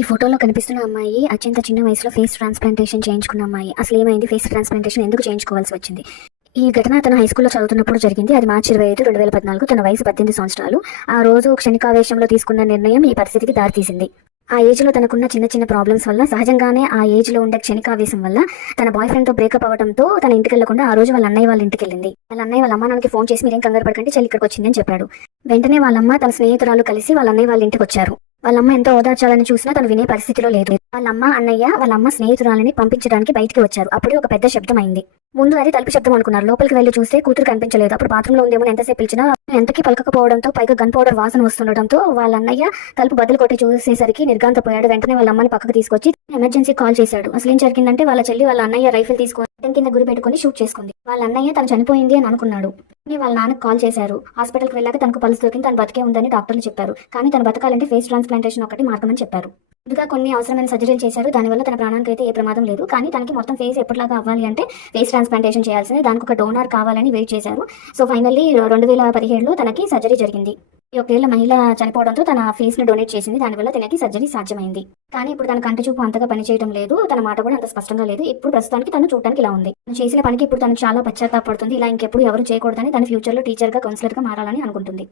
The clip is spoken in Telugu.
ఈ ఫోటోలో కనిపిస్తున్న అమ్మాయి అత్యంత చిన్న వయసులో ఫేస్ ట్రాన్స్ప్లాంటేషన్ చేయించుకున్న అమ్మాయి. అసలు ఏమైంది? ఫేస్ ట్రాన్స్ప్లాంటేషన్ ఎందుకు చేయించుకోవాల్సి వచ్చింది? ఈ ఘటన తన హైస్కూల్లో చదువుతున్నప్పుడు జరిగింది. అది మార్చి 25, 2014. తన వయసు 18 సంవత్సరాలు. ఆ రోజు క్షణికావేశంలో తీసుకున్న నిర్ణయం ఈ పరిస్థితికి దారితీసింది. ఆ ఏజ్లో తనకున్న చిన్న చిన్న ప్రాబ్లమ్స్ వల్ల, సహజంగానే ఆ ఏజ్లో ఉండే క్షణికావేశం వల్ల తన బాయ్ ఫ్రెండ్తో బ్రేకప్ అవ్వడంతో తన ఇంటికి వెళ్లకుండా ఆ రోజు వాళ్ళ అన్నయ్య వాళ్ళ ఇంటికి వెళ్ళింది. వాళ్ళ అన్నయ్య వాళ్ళ అమ్మ నాన్నకి ఫోన్ చేసి మీరేం కంగారు పడకండి, చెల్లి ఇక్కడికి వచ్చింది అని చెప్పాడు. వెంటనే వాళ్ళమ్మ తన స్నేహితురాలు కలిసి వాళ్ళ అన్నయ్య వాళ్ళ ఇంటికి వచ్చారు. వాళ్ళమ్మ ఎంతో ఓదార్చాలని చూసినా తను వినే పరిస్థితిలో లేదు. వాళ్ళమ్మ అన్నయ్య వాళ్ళమ్మ స్నేహితురాలని పంపించడానికి బయటికి వచ్చారు. అప్పుడే ఒక పెద్ద శబ్దం అయింది. ముందు అది తలుపు శబ్దం అనుకున్నారు. లోపలికి వెళ్లి చూస్తే కూతురు కనిపించలేదు. అప్పుడు బాత్రూంలో ఉందేమో ఎంతసేపు పిలిచినా ఎంతకీ పలకపోవడంతో, పైగా గన్ పౌడర్ వాసన వస్తుండటంతో వాళ్ళ అన్నయ్య తలుపు బదులు కొట్టి చూసేసరికి నిర్ఘాంతపోయాడు. వెంటనే వాళ్ళ అమ్మని పక్కకు తీసుకొచ్చి ఎమర్జెన్సీ కాల్ చేశాడు. అసలు ఏం జరిగిందంటే వాళ్ళ చెల్లి వాళ్ళ అన్నయ్య రైఫిల్ తీసుకొని కింద గురి పెట్టుకుని షూట్ చేసుకుంది. వాళ్ళ అన్నయ్య తను చనిపోయింది అని అనుకున్నాడు. వాళ్ళ నాన్నకు కాల్ చేశారు. హాస్పిటల్కి వెళ్ళాక తనకు పల్స్ దొరికింది, తను బతికే ఉందని డాక్టర్లు చెప్పారు. కానీ తను బతకాలంటే ఫేస్ ట్రాన్స్ప్లాంటేషన్ ఒకటి మార్గమని చెప్పారు. ముందుగా కొన్ని అవసరమైన సర్జరీలు చేశారు. దానివల్ల తన ప్రాణానికి అయితే ఏ ప్రమాదం లేదు. కానీ తనకి మొత్తం ఫేస్ ఎప్పటిలాగా అవ్వాలి అంటే ఫేస్ ట్రాన్స్ప్లాంటేషన్ చేయాల్సింది. దానికి ఒక డోనర్ కావాలని వెయిట్ చేశారు. సో ఫైనల్లీ 2017లో తనకి సర్జరీ జరిగింది. ఈ 1 ఏళ్ల మహిళ చనిపోవడంతో తన ఫేస్ ని డొనేట్ చేసింది. దానివల్ల తనకి సర్జరీ సాధ్యమైంది. కానీ ఇప్పుడు తన కంటి చూపు అంతగా పనిచేయడం లేదు. తన మాట కూడా అంత స్పష్టంగా లేదు. ఇప్పుడు ప్రస్తుతానికి తను చూడడానికి ఇలా ఉంది. తను చేసిన పనికి ఇప్పుడు తను చాలా పశ్చాత్తాపడుతుంది. ఇలా ఇంకెప్పుడు ఎవరు చేయకూడదని తన ఫ్యూచర్ లో టీచర్ గా, కౌన్సిలర్ గా మారాలని అనుకుంటుంది.